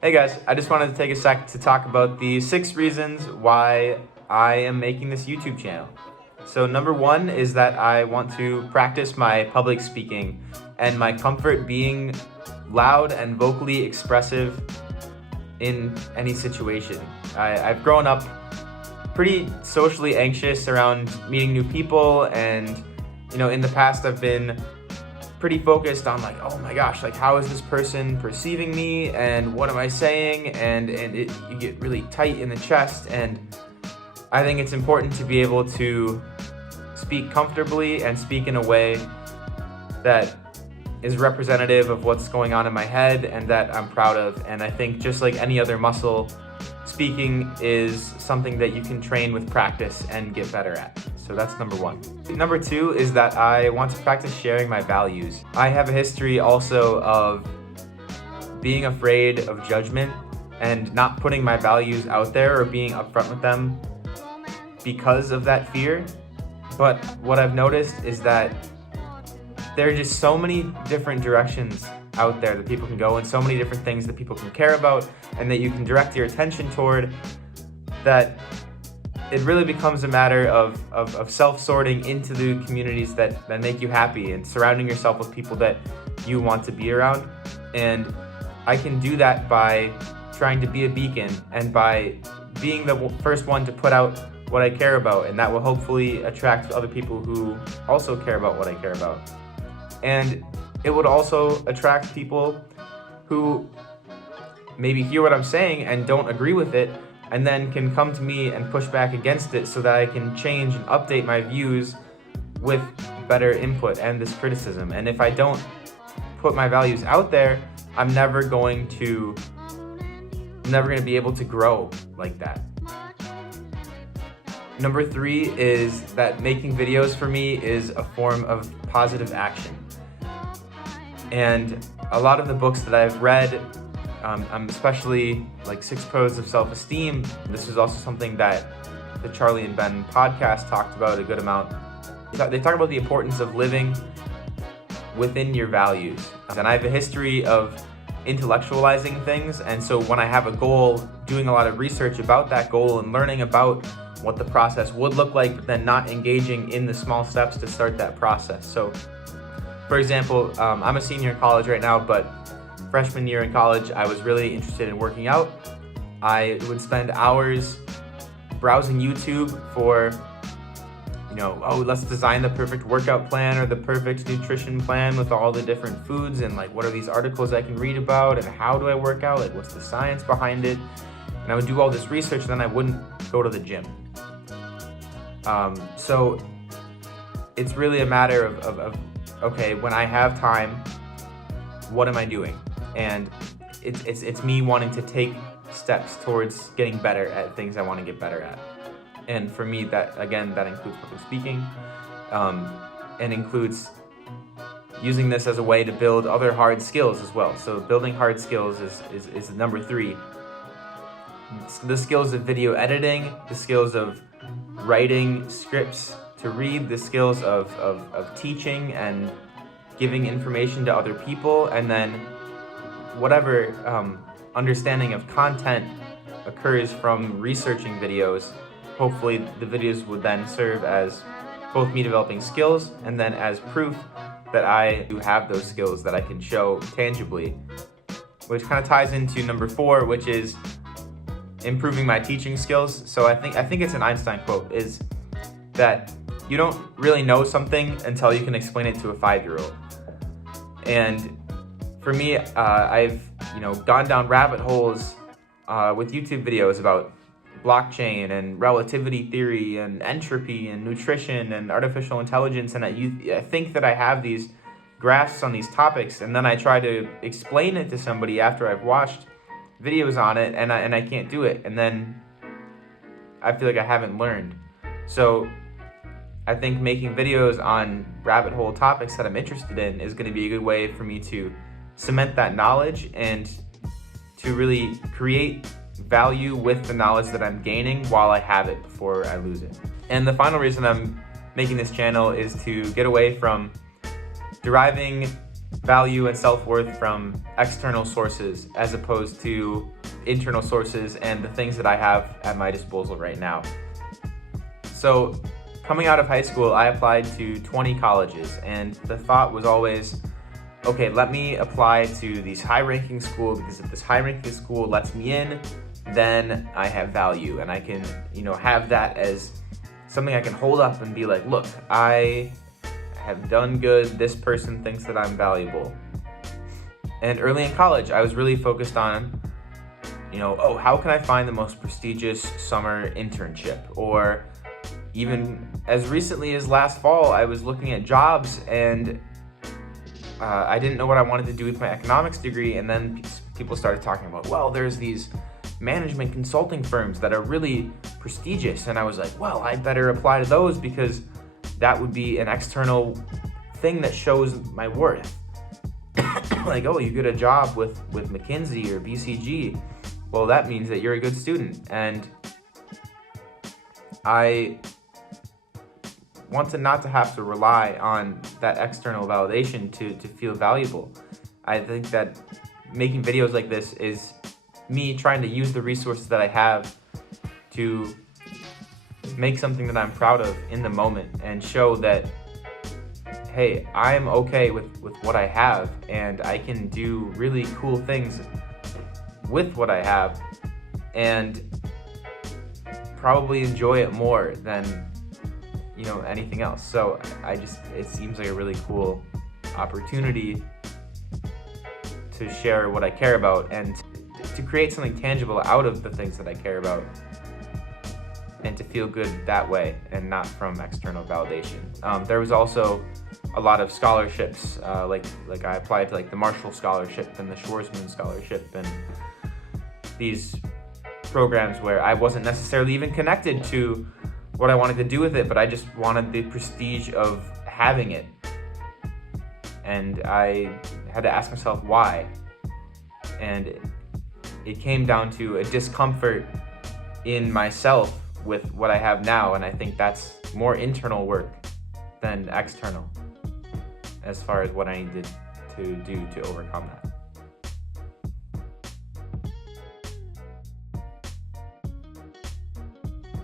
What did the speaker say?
Hey guys, I just wanted to take a sec to talk about the 6 reasons why I am making this YouTube channel. So number 1 is that I want to practice my public speaking and my comfort being loud and vocally expressive in any situation. I've grown up pretty socially anxious around meeting new people, and in the past I've been pretty focused on like, oh my gosh, like how is this person perceiving me and what am I saying, and you get really tight in the chest. And I think it's important to be able to speak comfortably and speak in a way that is representative of what's going on in my head and that I'm proud of. And I think just like any other muscle, speaking is something that you can train with practice and get better at. So that's number 1. Number 2 is that I want to practice sharing my values. I have a history also of being afraid of judgment and not putting my values out there or being upfront with them because of that fear. But what I've noticed is that there are just so many different directions out there that people can go, and so many different things that people can care about and that you can direct your attention toward, that it really becomes a matter of self-sorting into the communities that make you happy and surrounding yourself with people that you want to be around. And I can do that by trying to be a beacon and by being the first one to put out what I care about, and that will hopefully attract other people who also care about what I care about. And it would also attract people who maybe hear what I'm saying and don't agree with it, and then can come to me and push back against it so that I can change and update my views with better input and this criticism. And if I don't put my values out there, I'm never going to be able to grow like that. Number 3 is that making videos for me is a form of positive action. And a lot of the books that I've read, especially like 6 Pros of Self-Esteem, this is also something that the Charlie and Ben podcast talked about a good amount. They talk about the importance of living within your values. And I have a history of intellectualizing things, and so when I have a goal, doing a lot of research about that goal and learning about what the process would look like, but then not engaging in the small steps to start that process. So for example, I'm a senior in college right now, but freshman year in college, I was really interested in working out. I would spend hours browsing YouTube for, let's design the perfect workout plan or the perfect nutrition plan with all the different foods, and like, what are these articles I can read about, and how do I work out? Like, what's the science behind it? And I would do all this research, and then I wouldn't go to the gym. So it's really a matter of okay, when I have time, what am I doing? And it's me wanting to take steps towards getting better at things I want to get better at. And for me, that includes public speaking, and includes using this as a way to build other hard skills as well. So building hard skills is number 3. The skills of video editing, the skills of writing scripts to read, the skills of teaching and giving information to other people, and then whatever understanding of content occurs from researching videos. Hopefully the videos would then serve as both me developing skills and then as proof that I do have those skills that I can show tangibly, which kind of ties into number 4, which is improving my teaching skills. So I think it's an Einstein quote, is that you don't really know something until you can explain it to a 5-year-old. And for me, I've gone down rabbit holes with YouTube videos about blockchain and relativity theory and entropy and nutrition and artificial intelligence, and I think that I have these grasps on these topics, and then I try to explain it to somebody after I've watched videos on it, and I can't do it, and then I feel like I haven't learned. So I think making videos on rabbit hole topics that I'm interested in is going to be a good way for me to cement that knowledge and to really create value with the knowledge that I'm gaining while I have it before I lose it. And the final reason I'm making this channel is to get away from deriving value and self-worth from external sources as opposed to internal sources and the things that I have at my disposal right now. So coming out of high school, I applied to 20 colleges, and the thought was always, okay, let me apply to these high-ranking schools, because if this high-ranking school lets me in, then I have value, and I can, have that as something I can hold up and be like, look, I have done good, this person thinks that I'm valuable. And early in college, I was really focused on, how can I find the most prestigious summer internship? Or even as recently as last fall, I was looking at jobs, and I didn't know what I wanted to do with my economics degree, and then people started talking about, well, there's these management consulting firms that are really prestigious, and I was like, well, I better apply to those because that would be an external thing that shows my worth. Like, oh, you get a job with McKinsey or BCG, well, that means that you're a good student. And I want not to have to rely on that external validation to feel valuable. I think that making videos like this is me trying to use the resources that I have to make something that I'm proud of in the moment and show that, hey, I'm okay with what I have, and I can do really cool things with what I have and probably enjoy it more than anything else. So it seems like a really cool opportunity to share what I care about and to create something tangible out of the things that I care about, and to feel good that way and not from external validation. There was also a lot of scholarships, like I applied to the Marshall Scholarship and the Schwarzman Scholarship and these programs where I wasn't necessarily even connected to what I wanted to do with it, but I just wanted the prestige of having it. And I had to ask myself why. And it came down to a discomfort in myself with what I have now, and I think that's more internal work than external as far as what I needed to do to overcome that.